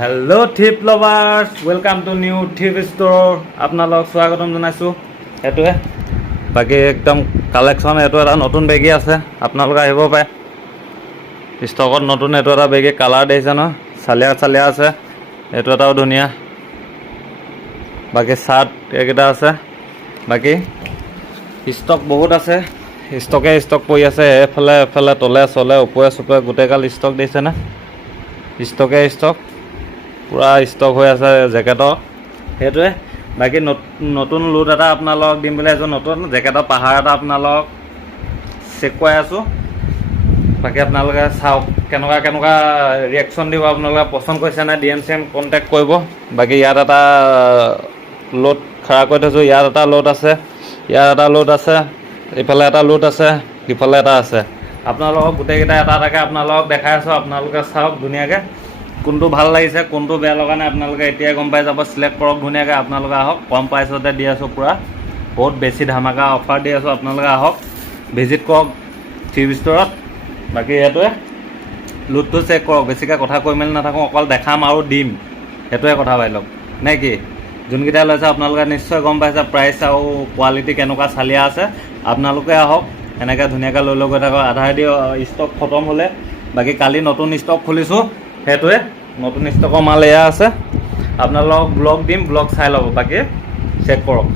Hello' থিপ lovers, welcome to new থিপ store. আপোনালোকক স্বাগতম জনাইছোঁ। সেইটোৱে বাকী একদম কালেকশ্যন। এইটো এটা নতুন বেগী আছে, আপোনালোকে আহিব পাৰে। ষ্টকত নতুন এইটো এটা বেগী কালাৰ দেখিছে নহয়, চালিয়া আছে। এইটো এটাও ধুনীয়া। বাকী চাৰ্ট এইকেইটা আছে। বাকী ষ্টক বহুত আছে, ষ্টক পৰি আছে। এফালে তলে চলে ওপৰে চোপৰে গোটেইগাল ষ্টক দিছেনে, ষ্টক পূৰা ষ্টক হৈ আছে জেকেটৰ। সেইটোৱে বাকী নতুন লোড এটা আপোনালোকক দিম বুলি আহিছোঁ। নতুন জেকেটৰ পাহাৰ এটা আপোনালোকক চেক কৰাই আছোঁ। বাকী আপোনালোকে চাওক কেনেকুৱা ৰিয়েকশ্যন দিব, আপোনালোকে পচন্দ কৰিছেনে, DMCM কণ্টেক্ট কৰিব। বাকী ইয়াত এটা লোড খাৰা কৰি থৈছোঁ, ইয়াত এটা লোড আছে, ইয়াত এটা লোড আছে, ইফালে এটা লোড আছে, সিফালে এটা আছে। আপোনালোকক গোটেইকেইটা এটা এটাকৈ আপোনালোকক দেখাই আছোঁ। আপোনালোকে চাওক ধুনীয়াকৈ কোনটো ভাল লাগিছে, কোনটো বেয়া লগা নাই আপোনালোকে এতিয়াই গম পাই যাব। চিলেক্ট কৰক ধুনীয়াকৈ। আপোনালোকে আহক, কম প্ৰাইচতে দি আছোঁ, পূৰা বহুত বেছি ধামাকা অফাৰ দি আছোঁ। আপোনালোকে আহক, ভিজিট কৰক থিপ ষ্ট'ৰত। বাকী সেইটোৱে লোডটো চেক কৰক, বেছিকৈ কথা কৈ মেলি নাথাকোঁ, অকল দেখাম আৰু দিম, সেইটোৱে কথা পাই লওক নে কি। যোনকেইটা লৈছে আপোনালোকে নিশ্চয় গম পাইছে প্ৰাইচ আৰু কোৱালিটি কেনেকুৱা চালিয়া আছে। আপোনালোকে আহক, এনেকৈ ধুনীয়াকৈ লৈ গৈ থাকক। আধাৰেদি ষ্টক খতম হ'লে বাকী কালি নতুন ষ্টক খুলিছোঁ। সেইটোৱে নতুন ষ্টকৰ মাল এয়া আছে। আপোনালোকক ব্লগ দিম, ব্লগ চাই ল'ব। বাকী চেক কৰক।